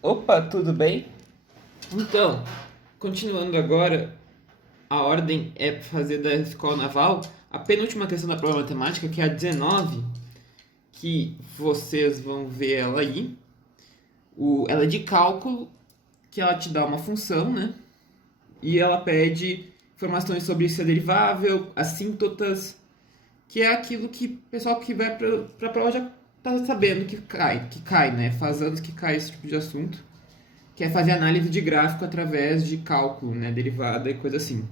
Opa, tudo bem? Então, continuando agora, a ordem é fazer da escola naval a penúltima questão da prova matemática, que é a 19, que vocês vão ver ela aí. Ela é de cálculo, que ela te dá uma função, né? E ela pede informações sobre se é derivável, assíntotas, que é aquilo que o pessoal que vai para a prova já tá sabendo que cai, né? Faz anos que cai esse tipo de assunto, que é fazer análise de gráfico através de cálculo, né, derivada e coisa assim.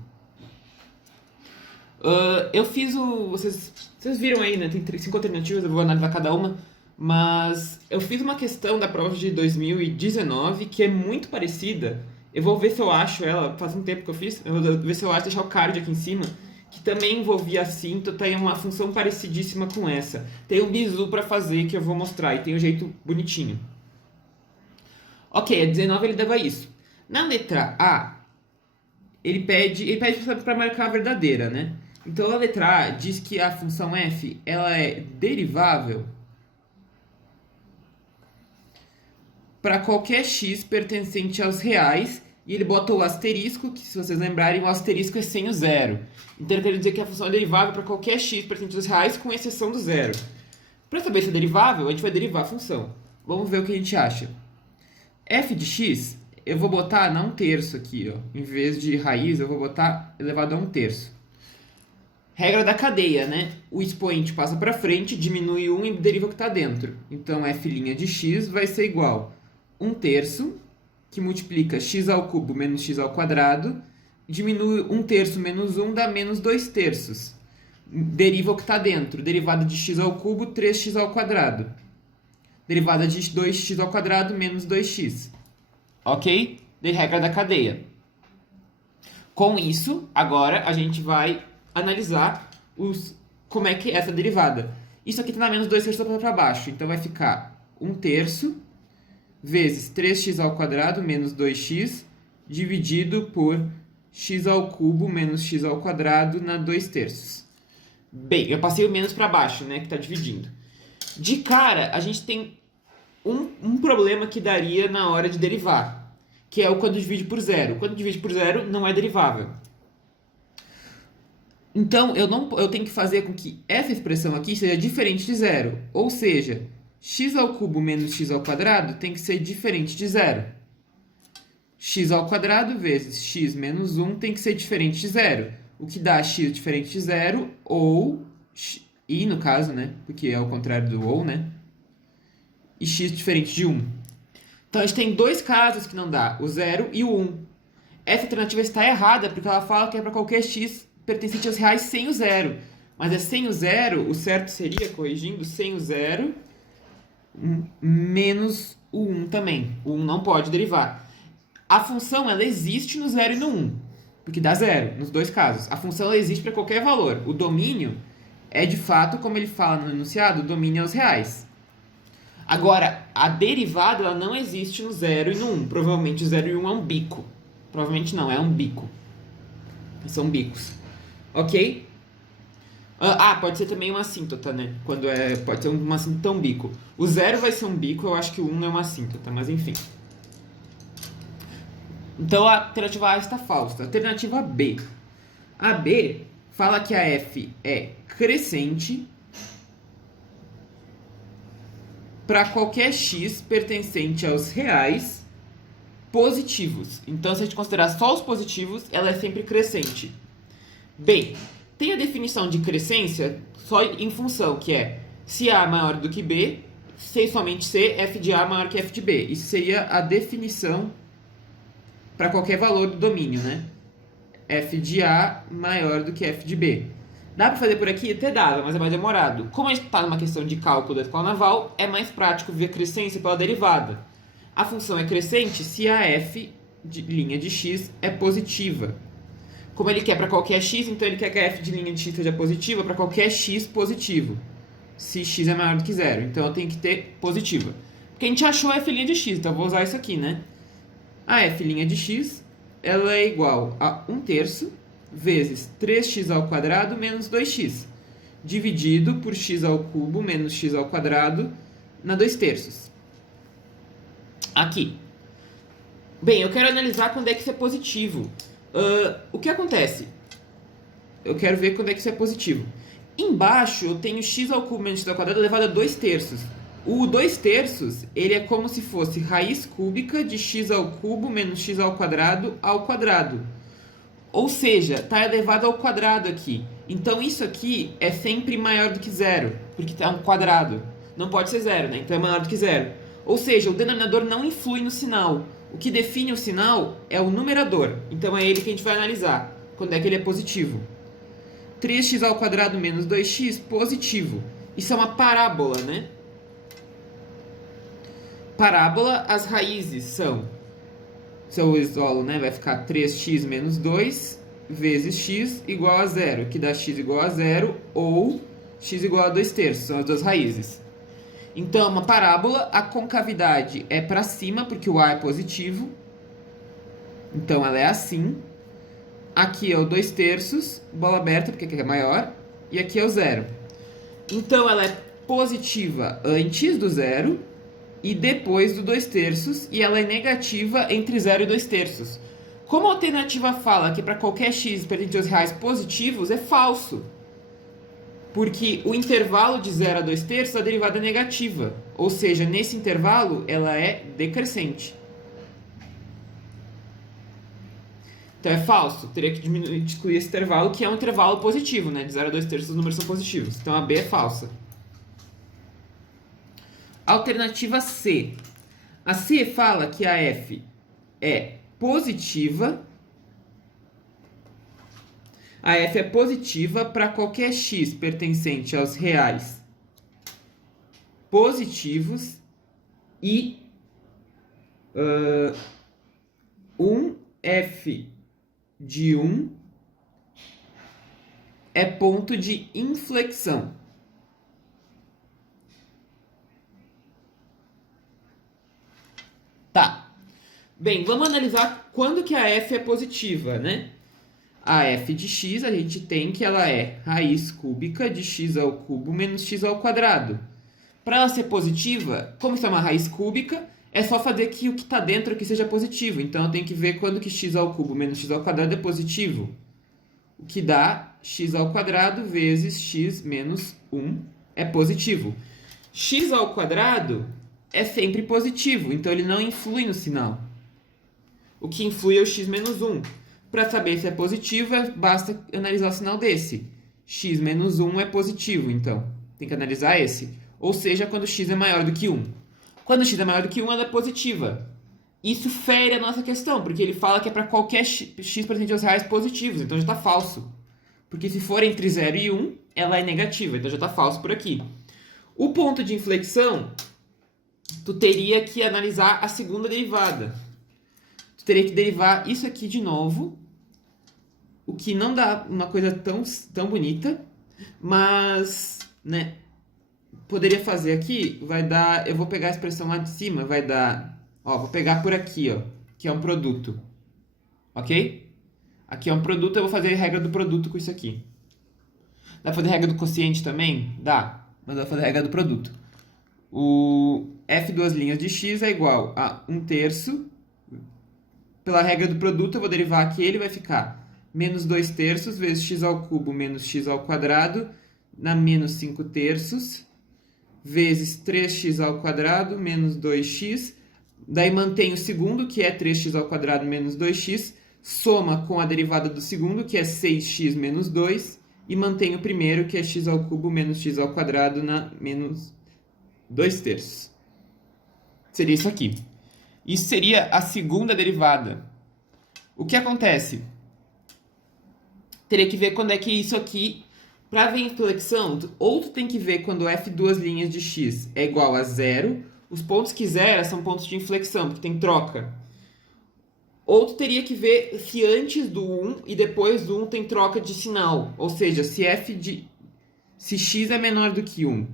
Eu fiz o. Vocês viram aí, né? Tem 5 alternativas, eu vou analisar cada uma. Mas eu fiz uma questão da prova de 2019 que é muito parecida. Eu vou ver se eu acho ela, faz um tempo que eu fiz. Eu vou ver se eu acho, deixar o card aqui em cima. Que também envolvia assíntota e uma função parecidíssima com essa. Tem um bizu para fazer que eu vou mostrar e tem um jeito bonitinho. Ok, a 19 ele dava isso. Na letra A, ele pede para marcar a verdadeira, né? Então a letra A diz que a função f ela é derivável para qualquer x pertencente aos reais e ele bota o asterisco, que se vocês lembrarem, o asterisco é sem o zero. Então ele quer dizer que a função é derivável para qualquer x pertencente aos reais com exceção do zero. Para saber se é derivável, a gente vai derivar a função. Vamos ver o que a gente acha. F de x, eu vou botar na 1/3 aqui, ó. Em vez de raiz, eu vou botar elevado a 1/3. Regra da cadeia, né? O expoente passa para frente, diminui 1 e deriva o que está dentro. Então, f' de x vai ser igual a 1/3, que multiplica x ao cubo menos x ao quadrado, diminui 1/3 menos 1 dá menos 2/3. Deriva o que está dentro. Derivada de x ao cubo, 3x ao quadrado. Derivada de 2x ao quadrado menos 2x. Ok? De regra da cadeia. Com isso, agora a gente vai analisar como é que é essa derivada. Isso aqui está na menos 2/3 para baixo. Então vai ficar 1/3 vezes 3x ao quadrado menos 2x dividido por x ao cubo menos x ao quadrado na 2/3. Bem, eu passei o menos para baixo, né, que está dividindo. De cara, a gente tem um problema que daria na hora de derivar, que é o quando divide por zero. Quando divide por zero, não é derivável. Então, eu tenho que fazer com que essa expressão aqui seja diferente de zero. Ou seja, x ao cubo menos x ao quadrado tem que ser diferente de zero. X ao quadrado vezes x menos 1 tem que ser diferente de zero. O que dá x diferente de zero, ou... E no caso, né? Porque é o contrário do ou, né? E x diferente de 1. Então a gente tem dois casos que não dá, o 0 e o 1. Essa alternativa está errada, porque ela fala que é para qualquer x pertencente aos reais sem o 0. Mas é sem o 0, o certo seria, corrigindo, sem o 0 menos o 1 também. O 1 não pode derivar. A função ela existe no 0 e no 1, porque dá 0 nos dois casos. A função ela existe para qualquer valor. O domínio é de fato, como ele fala no enunciado, o domínio é os reais. Agora, a derivada ela não existe no 0 e no 1. Provavelmente o 0 e o 1 é um bico. Provavelmente não, é um bico. São bicos. Ok? Pode ser também uma assíntota, né? Pode ser uma assíntota um bico. O 0 vai ser um bico, eu acho que o 1 é uma assíntota, mas enfim. Então a alternativa A está falsa. Alternativa B. A B fala que a f é crescente para qualquer x pertencente aos reais positivos. Então, se a gente considerar só os positivos, ela é sempre crescente. Bem, tem a definição de crescência só em função, que é se A maior do que B, se e somente C, f de A maior que f de B. Isso seria a definição para qualquer valor do domínio, né? F de A maior do que f de B. Dá para fazer por aqui? Até dava, mas é mais demorado. Como a gente está numa questão de cálculo da escola naval, é mais prático ver crescência pela derivada. A função é crescente se a f de linha de x é positiva. Como ele quer para qualquer x, então ele quer que a f de linha de x seja positiva para qualquer x positivo. Se x é maior do que zero. Então eu tenho que ter positiva. Porque a gente achou a f' de x, então eu vou usar isso aqui, né? A f' de x ela é igual a 1/3 vezes 3x ao quadrado menos 2x, dividido por x ao cubo menos x ao quadrado na 2/3. Aqui. Bem, eu quero analisar quando é que isso é positivo. O que acontece? Eu quero ver quando é que isso é positivo. Embaixo eu tenho x ao cubo menos x ao quadrado elevado a 2 terços. O 2 terços, ele é como se fosse raiz cúbica de x ao cubo menos x ao quadrado. Ou seja, está elevado ao quadrado aqui. Então isso aqui é sempre maior do que zero, porque é um quadrado. Não pode ser zero, né? Então é maior do que zero. Ou seja, o denominador não influi no sinal. O que define o sinal é o numerador. Então é ele que a gente vai analisar. Quando é que ele é positivo? 3x ao quadrado menos 2x, positivo. Isso é uma parábola, né? Parábola, as raízes são... Se eu isolo, né, vai ficar 3x menos 2 vezes x igual a zero, que dá x igual a zero, ou x igual a 2 terços, são as duas raízes. Então, uma parábola, a concavidade é para cima, porque o a é positivo. Então, ela é assim. Aqui é o 2 terços, bola aberta, porque aqui é maior. E aqui é o zero. Então, ela é positiva antes do zero e depois do 2 terços. E ela é negativa entre 0 e 2 terços. Como a alternativa fala que para qualquer x pertence aos reais positivos, é falso. Porque o intervalo de 0 a 2 terços, a derivada é negativa. Ou seja, nesse intervalo, ela é decrescente. Então é falso. Teria que excluir esse intervalo, que é um intervalo positivo, né? De 0 a 2 terços os números são positivos. Então a B é falsa. Alternativa C. A C fala que a F é positiva. A F é positiva para qualquer x pertencente aos reais positivos e 1f de 1 é ponto de inflexão. Tá. Bem, vamos analisar quando que a f é positiva, né? A f de x, a gente tem que ela é raiz cúbica de x ao cubo menos x ao quadrado. Para ela ser positiva, como isso é uma raiz cúbica, é só fazer que o que está dentro aqui seja positivo. Então eu tenho que ver quando que x ao cubo menos x ao quadrado é positivo. O que dá x ao quadrado vezes x menos 1 é positivo. X ao quadrado é sempre positivo, então ele não influi no sinal. O que influi é o x menos 1. Para saber se é positivo, basta analisar o sinal desse. X menos 1 é positivo, então. Tem que analisar esse. Ou seja, quando x é maior do que 1. Quando x é maior do que 1, ela é positiva. Isso fere a nossa questão, porque ele fala que é para qualquer x presente aos reais positivos, então já está falso. Porque se for entre 0 e 1, ela é negativa, então já está falso por aqui. O ponto de inflexão, tu teria que analisar a segunda derivada. Tu teria que derivar isso aqui de novo, o que não dá uma coisa tão bonita, mas, né, poderia fazer aqui, vai dar, eu vou pegar a expressão lá de cima, vai dar, ó, vou pegar por aqui, ó, que é um produto, ok? Aqui é um produto, eu vou fazer a regra do produto com isso aqui. Dá pra fazer a regra do quociente também? Dá, mas eu vou fazer a regra do produto. O f duas linhas de x é igual a 1 terço. Pela regra do produto, eu vou derivar aqui, ele vai ficar menos 2 terços vezes x ao cubo menos x ao quadrado na menos 5 terços vezes 3x ao quadrado menos 2x. Daí mantém o segundo, que é 3x ao quadrado menos 2x, soma com a derivada do segundo, que é 6x menos 2, e mantém o primeiro, que é x ao cubo menos x ao quadrado na menos 2 terços. Seria isso aqui. Isso seria a segunda derivada. O que acontece? Teria que ver quando é que isso aqui, para ver inflexão, ou tu tem que ver quando f duas linhas de x é igual a zero, os pontos que zera são pontos de inflexão, porque tem troca. Ou tu teria que ver se antes do 1 e depois do 1 tem troca de sinal. Ou seja, se x é menor do que 1,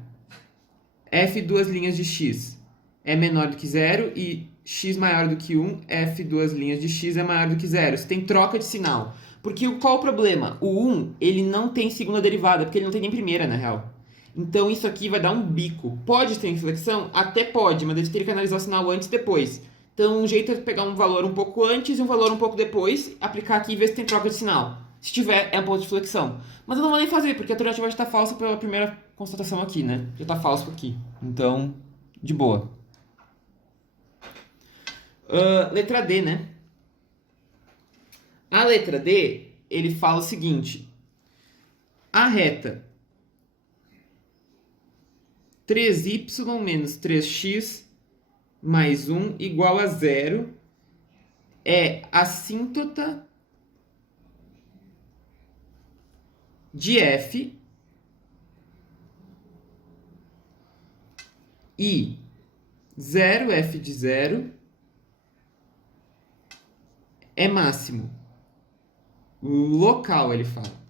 f duas linhas de x é menor do que zero e x maior do que 1, f duas linhas de x é maior do que zero. Se tem troca de sinal. Porque qual o problema? O 1, ele não tem segunda derivada, porque ele não tem nem primeira, na real. Então isso aqui vai dar um bico. Pode ter inflexão? Até pode, mas a gente teria que analisar o sinal antes e depois. Então, um jeito é pegar um valor um pouco antes e um valor um pouco depois, aplicar aqui e ver se tem troca de sinal. Se tiver, é um ponto de flexão. Mas eu não vou nem fazer, porque a alternativa já está falsa pela primeira constatação aqui, né? Já está falso aqui. Então, de boa. Letra D, né? A letra D, ele fala o seguinte. A reta 3y menos 3x mais 1 igual a 0 é assíntota de f e 0f de 0 é máximo local, ele fala.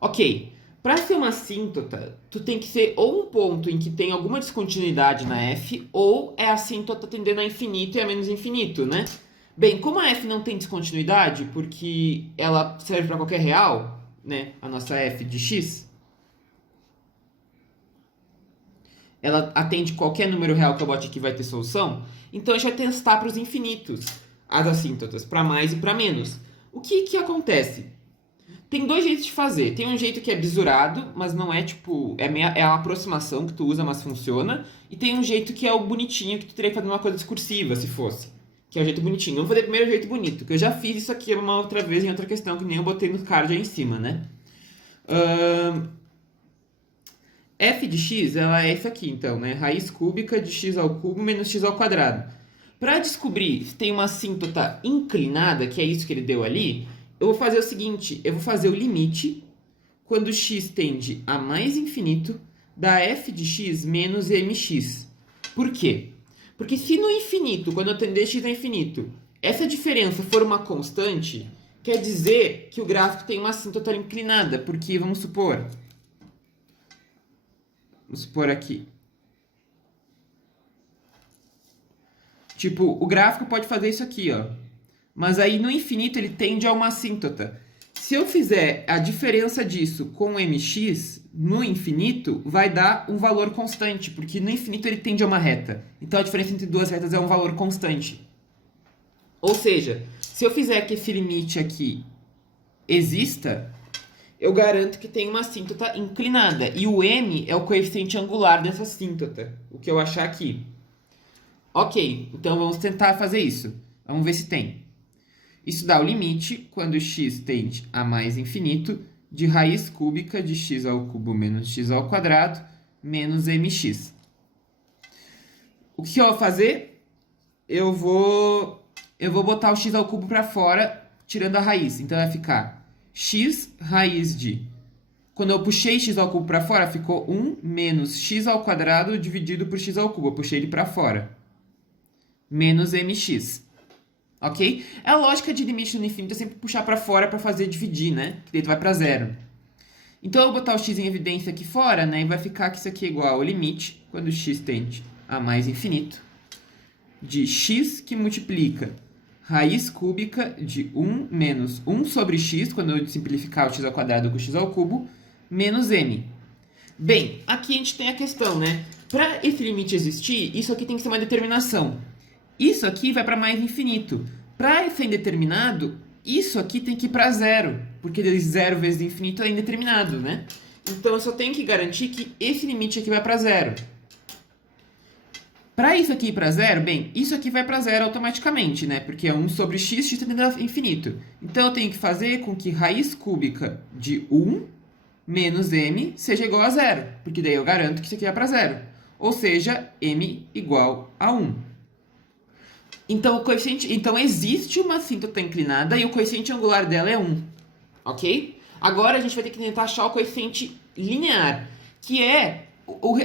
Ok, para ser uma assíntota, tu tem que ser ou um ponto em que tem alguma descontinuidade na f, ou é a assíntota tendendo a infinito e a menos infinito, né? Bem, como a f não tem descontinuidade, porque ela serve para qualquer real, né? A nossa f de x, ela atende qualquer número real que eu bote aqui vai ter solução, então a gente vai testar para os infinitos as assíntotas, para mais e para menos. O que acontece? Tem dois jeitos de fazer. Tem um jeito que é bisurado, mas não é tipo... É a aproximação que tu usa, mas funciona. E tem um jeito que é o bonitinho, que tu teria que fazer uma coisa discursiva, se fosse. Que é o jeito bonitinho. Vamos fazer primeiro o jeito bonito, que eu já fiz isso aqui uma outra vez em outra questão, que nem eu botei no card aí em cima, né? F de x, ela é isso aqui, então, né? Raiz cúbica de x ao cubo menos x ao quadrado. Para descobrir se tem uma assíntota inclinada, que é isso que ele deu ali, eu vou fazer o seguinte, eu vou fazer o limite quando x tende a mais infinito da f de x menos mx. Por quê? Porque se no infinito, quando eu tender x a infinito, essa diferença for uma constante, quer dizer que o gráfico tem uma assíntota inclinada, porque, vamos supor aqui. Tipo, o gráfico pode fazer isso aqui, ó. Mas aí no infinito ele tende a uma assíntota. Se eu fizer a diferença disso com mx, no infinito vai dar um valor constante, porque no infinito ele tende a uma reta. Então a diferença entre duas retas é um valor constante. Ou seja, se eu fizer que esse limite aqui exista, eu garanto que tem uma assíntota inclinada. E o m é o coeficiente angular dessa assíntota, o que eu achar aqui. Ok, então vamos tentar fazer isso. Vamos ver se tem. Isso dá o limite, quando x tende a mais infinito, de raiz cúbica de x ao cubo menos x ao quadrado, menos mx. O que eu vou fazer? Eu vou botar o x ao cubo para fora, tirando a raiz. Então vai ficar x raiz de... Quando eu puxei x ao cubo para fora, ficou 1 menos x ao quadrado dividido por x ao cubo. Eu puxei ele para fora. Menos mx. Ok? É a lógica de limite no infinito é sempre puxar para fora para fazer dividir, né? Que daí tu vai para zero. Então eu vou botar o x em evidência aqui fora, né? E vai ficar que isso aqui é igual ao limite, quando x tende a mais infinito, de x que multiplica raiz cúbica de 1 menos 1 sobre x, quando eu simplificar o x ao quadrado com o x ao cubo, menos m. Bem, aqui a gente tem a questão, né? Para esse limite existir, isso aqui tem que ser uma determinação. Isso aqui vai para mais infinito. Para ser indeterminado, isso aqui tem que ir para zero, porque 0 vezes infinito é indeterminado, né? Então eu só tenho que garantir que esse limite aqui vai para zero. Para isso aqui ir para zero, bem, isso aqui vai para zero automaticamente, né? Porque é 1 sobre x, x tendendo a infinito. Então eu tenho que fazer com que raiz cúbica de 1 menos m seja igual a zero, porque daí eu garanto que isso aqui vai para zero. Ou seja, m igual a 1. Então, então existe uma assíntota inclinada e o coeficiente angular dela é 1. Ok? Agora a gente vai ter que tentar achar o coeficiente linear, que é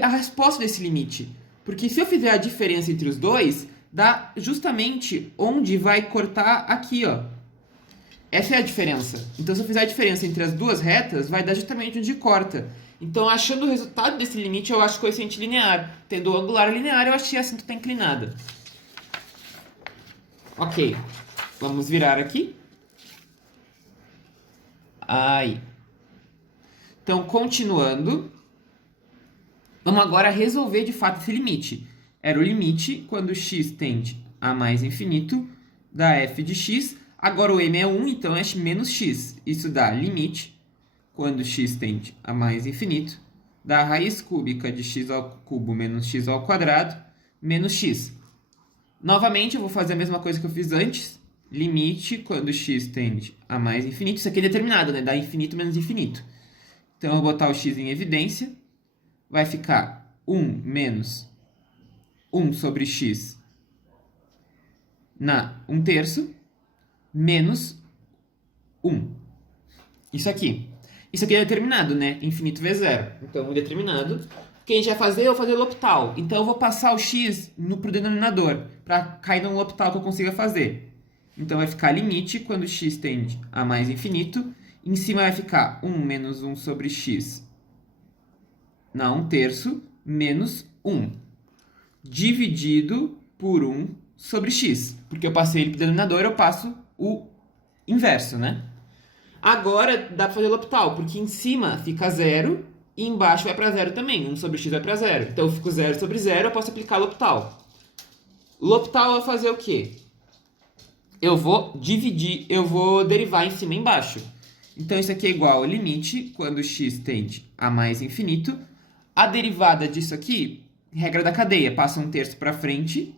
a resposta desse limite. Porque se eu fizer a diferença entre os dois, dá justamente onde vai cortar aqui, ó. Essa é a diferença. Então, se eu fizer a diferença entre as duas retas, vai dar justamente onde corta. Então, achando o resultado desse limite, eu acho o coeficiente linear. Tendo o angular linear, eu achei a assíntota inclinada. Ok, vamos virar aqui. Aí. Então, continuando. Vamos agora resolver de fato esse limite. era o limite quando x tende a mais infinito da f de x. Agora o m é 1, então é menos x. Isso dá limite quando x tende a mais infinito da raiz cúbica de x ao cubo menos x ao quadrado menos x. Novamente, eu vou fazer a mesma coisa que eu fiz antes. Limite quando x tende a mais infinito. Isso aqui é determinado, né? Dá infinito menos infinito. Então, eu vou botar o x em evidência. Vai ficar 1 menos 1 sobre x na 1/3 menos 1. Isso aqui. Isso aqui é determinado, né? Infinito vezes zero. Então, indeterminado. O que a gente vai fazer? Eu vou fazer L'Hopital. Então, eu vou passar o x pro denominador, para cair no L'Hopital que eu consiga fazer. Então, vai ficar limite quando x tende a mais infinito. Em cima vai ficar 1 menos 1 sobre x na 1/3 menos 1. Dividido por 1 sobre x. Porque eu passei ele para o denominador, eu passo o inverso, né? Agora dá para fazer L'Hopital, porque em cima fica 0 e embaixo vai para 0 também. 1 sobre x vai para 0. Então eu fico 0 sobre 0, eu posso aplicar L'Hopital. L'Hopital vai fazer o quê? Eu vou dividir, eu vou derivar em cima e embaixo. Então isso aqui é igual ao limite quando x tende a mais infinito. A derivada disso aqui, regra da cadeia, passa 1/3 para frente.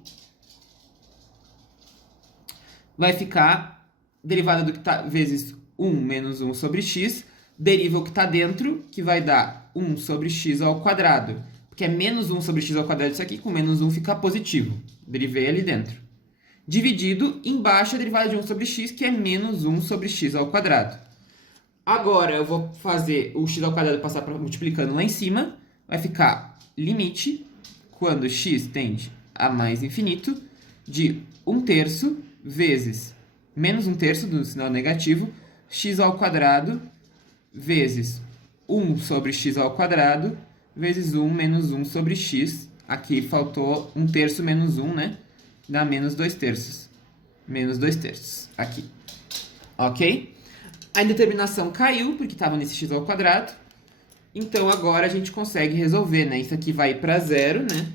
Vai ficar derivada do que está vezes 1 menos 1 sobre x. Deriva o que está dentro, que vai dar 1 sobre x ao quadrado. Porque é menos 1 sobre x ao quadrado isso aqui, com menos 1 fica positivo. Derivei ali dentro. Dividido, embaixo a derivada de 1 sobre x, que é menos 1 sobre x ao quadrado. Agora eu vou fazer o x ao quadrado passar multiplicando lá em cima. Vai ficar limite, quando x tende a mais infinito, de 1/3 vezes menos 1/3 do sinal negativo, x ao quadrado vezes 1 sobre x ao quadrado vezes 1 menos 1 sobre x. Aqui faltou 1/3 menos 1, né? Dá menos 2/3. Menos 2/3. Aqui. Ok? A indeterminação caiu, porque estava nesse x ao quadrado. Então, agora a gente consegue resolver, né? Isso aqui vai para 0, né?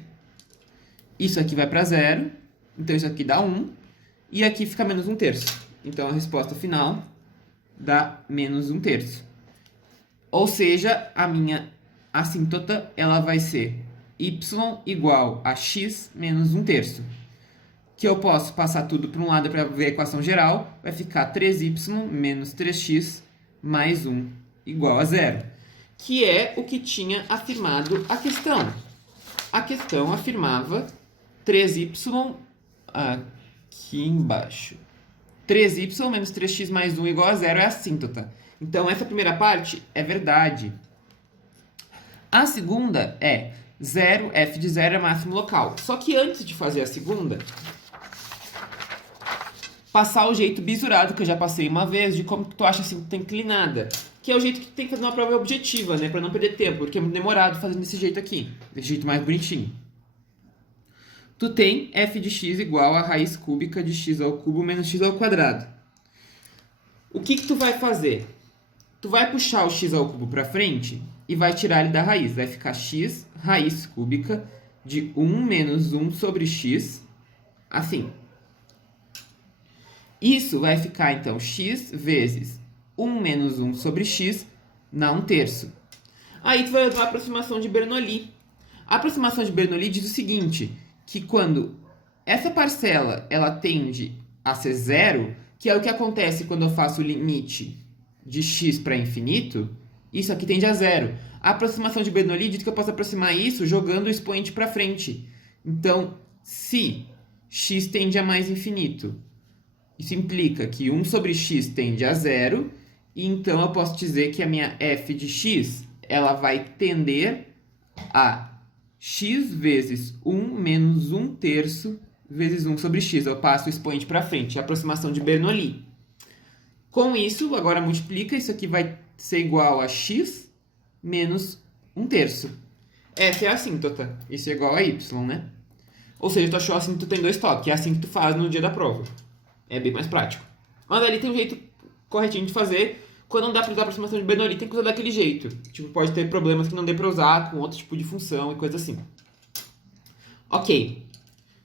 Isso aqui vai para 0. Então, isso aqui dá 1. E aqui fica menos 1/3. Então, a resposta final dá menos 1/3. Ou seja, a minha assíntota ela vai ser y igual a x menos 1/3. Que eu posso passar tudo para um lado para ver a equação geral. Vai ficar 3y menos 3x mais 1 igual a 0. Que é o que tinha afirmado a questão. A questão afirmava 3y aqui embaixo. 3y menos 3x mais 1 igual a 0 é a assíntota. Então, essa primeira parte é verdade. A segunda é 0, f de 0 é máximo local. Só que antes de fazer a segunda, passar o jeito bisurado, que eu já passei uma vez, de como tu acha a assíntota inclinada. Que é o jeito que tem que fazer uma prova objetiva, né? Pra não perder tempo, porque é muito demorado fazendo desse jeito aqui. Desse jeito mais bonitinho. Tu tem f de x igual a raiz cúbica de x ao cubo menos x ao quadrado. O que tu vai fazer? Tu vai puxar o x ao cubo para frente e vai tirar ele da raiz. Vai ficar x raiz cúbica de 1 menos 1 sobre x, assim. Isso vai ficar, então, x vezes 1 menos 1 sobre x na 1/3. Aí tu vai usar a aproximação de Bernoulli. A aproximação de Bernoulli diz o seguinte, que quando essa parcela ela tende a ser zero, que é o que acontece quando eu faço o limite de x para infinito, isso aqui tende a zero. A aproximação de Bernoulli diz que eu posso aproximar isso jogando o expoente para frente. Então, se x tende a mais infinito, isso implica que 1 sobre x tende a zero, e então eu posso dizer que a minha f de x ela vai tender a x vezes 1 menos 1/3 vezes 1 sobre x. Eu passo o expoente para frente, a aproximação de Bernoulli. Com isso, agora multiplica, isso aqui vai ser igual a x menos 1/3. Essa é a assíntota. Isso é igual a y, né? Ou seja, tu achou a assíntota em 2 toques. É assim que tu faz no dia da prova. É bem mais prático. Mas ali tem um jeito corretinho de fazer. Quando não dá para usar a aproximação de Bernoulli, tem que usar daquele jeito. Tipo, pode ter problemas que não dê para usar com outro tipo de função e coisa assim. Ok.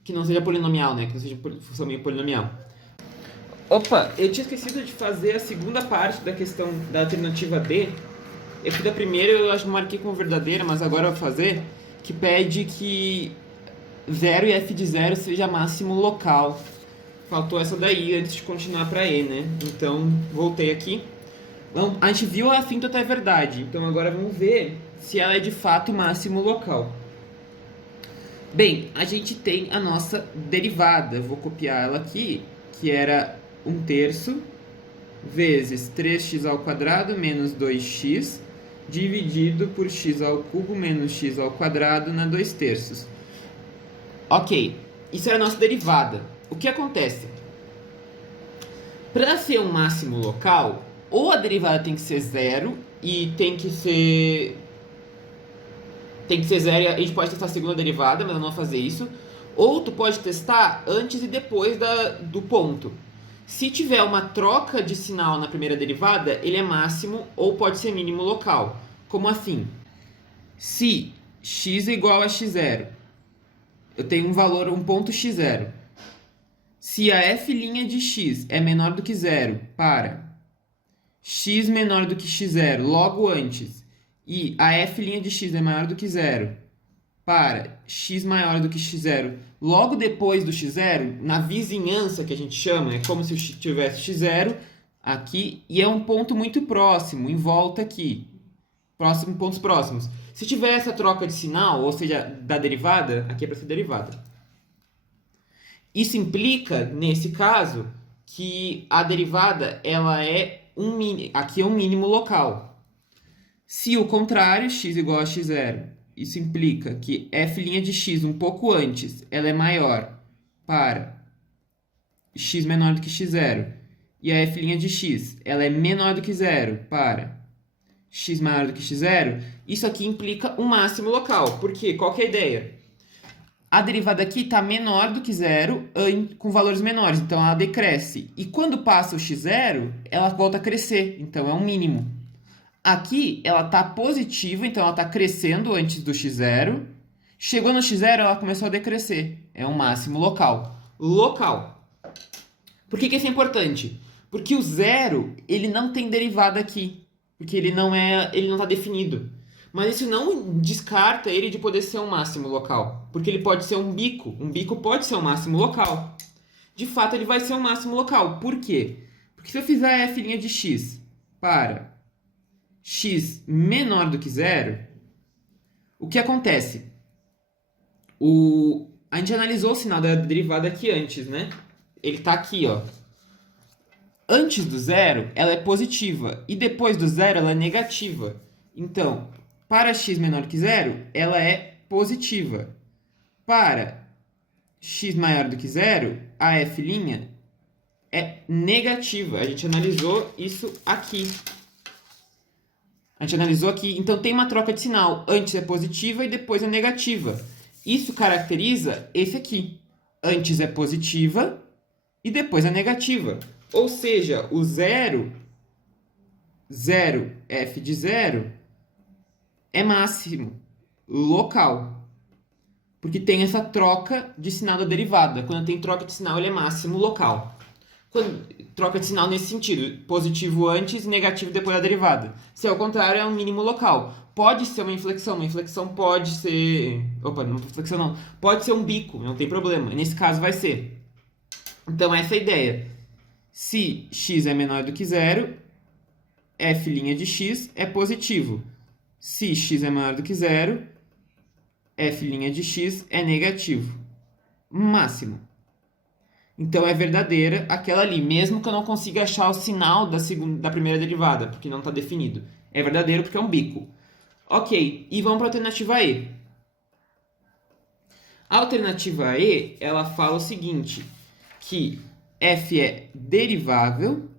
Que não seja polinomial, né? Que não seja função meio polinomial. Opa, eu tinha esquecido de fazer a segunda parte da questão da alternativa D. Eu fiz a primeira, eu acho que marquei como verdadeira, mas agora eu vou fazer, que pede que 0 e f de 0 seja máximo local. Faltou essa daí antes de continuar para E, né? Então, voltei aqui. Então, a gente viu a assíntota é verdade, então agora vamos ver se ela é de fato máximo local. Bem, a gente tem a nossa derivada. Eu vou copiar ela aqui, que era 1/3 vezes 3x ao quadrado menos 2x dividido por x ao cubo menos x ao quadrado na 2/3. Ok, isso é a nossa derivada. O que acontece? Para ser um máximo local, ou a derivada tem que ser zero e tem que ser zero, a gente pode testar a segunda derivada, mas eu não vou fazer isso. Ou tu pode testar antes e depois do ponto. Se tiver uma troca de sinal na primeira derivada, ele é máximo ou pode ser mínimo local. Como assim? Se x é igual a x0, eu tenho um valor, um ponto x0. Se a f' de x é menor do que zero para x menor do que x0 logo antes e a f' de x é maior do que zero para x maior do que x0 logo depois do x0, na vizinhança que a gente chama, é como se tivesse x0 aqui e é um ponto muito próximo, em volta aqui, pontos próximos. Se tiver essa troca de sinal, ou seja, da derivada, aqui é para ser derivada. Isso implica, nesse caso, que a derivada ela é aqui é um mínimo local. Se o contrário, x igual a x0, isso implica que f' de x um pouco antes, ela é maior para x menor do que x0. E a f' de x, ela é menor do que zero para x maior do que x0. Isso aqui implica um máximo local. Por quê? Qual que é a ideia? A derivada aqui está menor do que zero com valores menores, então ela decresce. E quando passa o x0, ela volta a crescer, então é um mínimo. Aqui ela está positiva, então ela está crescendo antes do x0. Chegou no x0, ela começou a decrescer. É um máximo local. Local. Por que isso é importante? Porque o zero ele não tem derivada aqui, porque ele não está definido. Mas isso não descarta ele de poder ser um máximo local, porque ele pode ser um bico. Um bico pode ser um máximo local. De fato, ele vai ser um máximo local. Por quê? Porque se eu fizer f' de x para x menor do que zero, o que acontece? A gente analisou o sinal da derivada aqui antes, né? Ele está aqui, ó. Antes do zero, ela é positiva. E depois do zero, ela é negativa. Então, para x menor que zero, ela é positiva. Para x maior do que zero, a f' é negativa. A gente analisou isso aqui. A gente analisou aqui. Então, tem uma troca de sinal. Antes é positiva e depois é negativa. Isso caracteriza esse aqui. Antes é positiva e depois é negativa. Ou seja, o 0 f de 0 é máximo local. Porque tem essa troca de sinal da derivada. Quando tem troca de sinal, ele é máximo local. Troca de sinal nesse sentido, positivo antes e negativo depois da derivada. Se é o contrário, é um mínimo local. Pode ser uma inflexão pode ser... Opa, não inflexão não. Pode ser um bico, não tem problema. Nesse caso vai ser. Então essa é a ideia. Se x é menor do que zero, f' de x é positivo. Se x é maior do que zero, f' de x é negativo. Máximo. Então é verdadeira aquela ali, mesmo que eu não consiga achar o sinal da primeira derivada, porque não está definido. É verdadeiro porque é um bico. Ok, e vamos para a alternativa E. A alternativa E, ela fala o seguinte, que f é derivável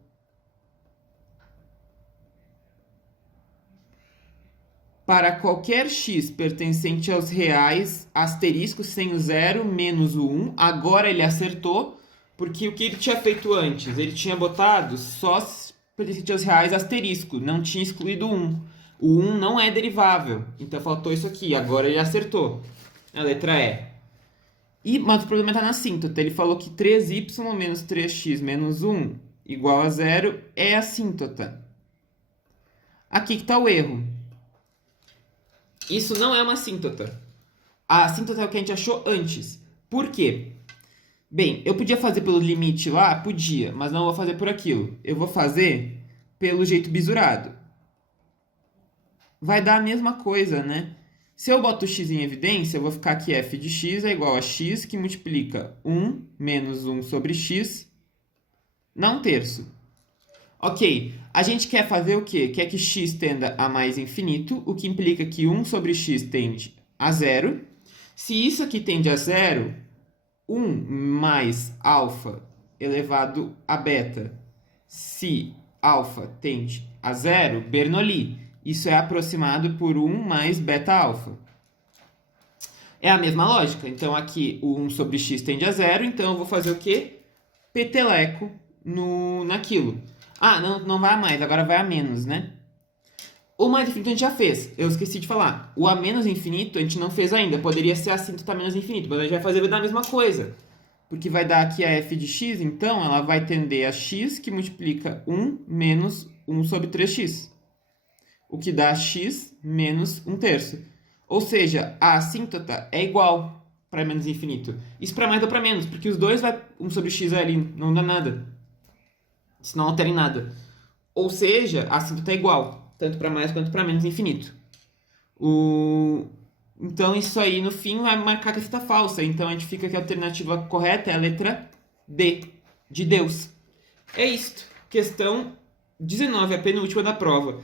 para qualquer x pertencente aos reais, asterisco sem o zero, menos o 1. Agora ele acertou, porque o que ele tinha feito antes? Ele tinha botado só pertencente aos reais, asterisco, não tinha excluído o 1. O 1 não é derivável, então faltou isso aqui, agora ele acertou. A letra E. Mas o problema está na assíntota. Ele falou que 3y menos 3x menos 1 igual a 0 é assíntota. Aqui que está o erro. Isso não é uma assíntota. A assíntota é o que a gente achou antes. Por quê? Bem, eu podia fazer pelo limite lá? Podia, mas não vou fazer por aquilo. Eu vou fazer pelo jeito bisurado. Vai dar a mesma coisa, né? Se eu boto x em evidência, eu vou ficar que f de x é igual a x que multiplica 1 menos 1 sobre x na 1/3. Ok, a gente quer fazer o quê? Quer que x tenda a mais infinito, o que implica que 1 sobre x tende a 0. Se isso aqui tende a 0, 1 mais alfa elevado a beta, se alfa tende a 0, Bernoulli. Isso é aproximado por 1 mais beta-alfa. É a mesma lógica. Então, aqui o 1 sobre x tende a 0. Então, eu vou fazer o quê? Peteleco naquilo. Ah, não vai a mais. Agora vai a menos, né? O mais infinito a gente já fez. Eu esqueci de falar. O a menos infinito a gente não fez ainda. Poderia ser a assíntota menos infinito. Mas a gente vai fazer a mesma coisa. Porque vai dar aqui a f de x. Então, ela vai tender a x que multiplica 1 menos 1 sobre 3x. O que dá x menos 1/3. Ou seja, a assíntota é igual para menos infinito. Isso para mais ou para menos, porque os dois vai 1 sobre x ali, não dá nada. Isso não altera em nada. Ou seja, a assíntota é igual, tanto para mais quanto para menos infinito. Então isso aí no fim vai marcar que a assíntota falsa. Então a gente fica que a alternativa correta é a letra D, de Deus. É isto. Questão 19, a penúltima da prova.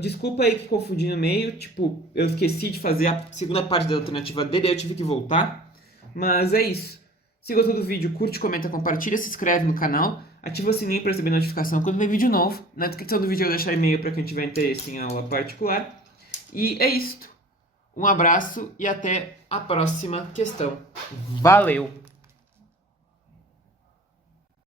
Desculpa aí que confundi no meio, tipo, eu esqueci de fazer a segunda parte da alternativa D, daí eu tive que voltar, mas é isso. Se gostou do vídeo, curte, comenta, compartilha, se inscreve no canal, ativa o sininho para receber notificação quando vem vídeo novo. Na descrição do vídeo eu vou deixar e-mail para quem tiver interesse em aula particular. E é isto. Um abraço e até a próxima questão. Valeu!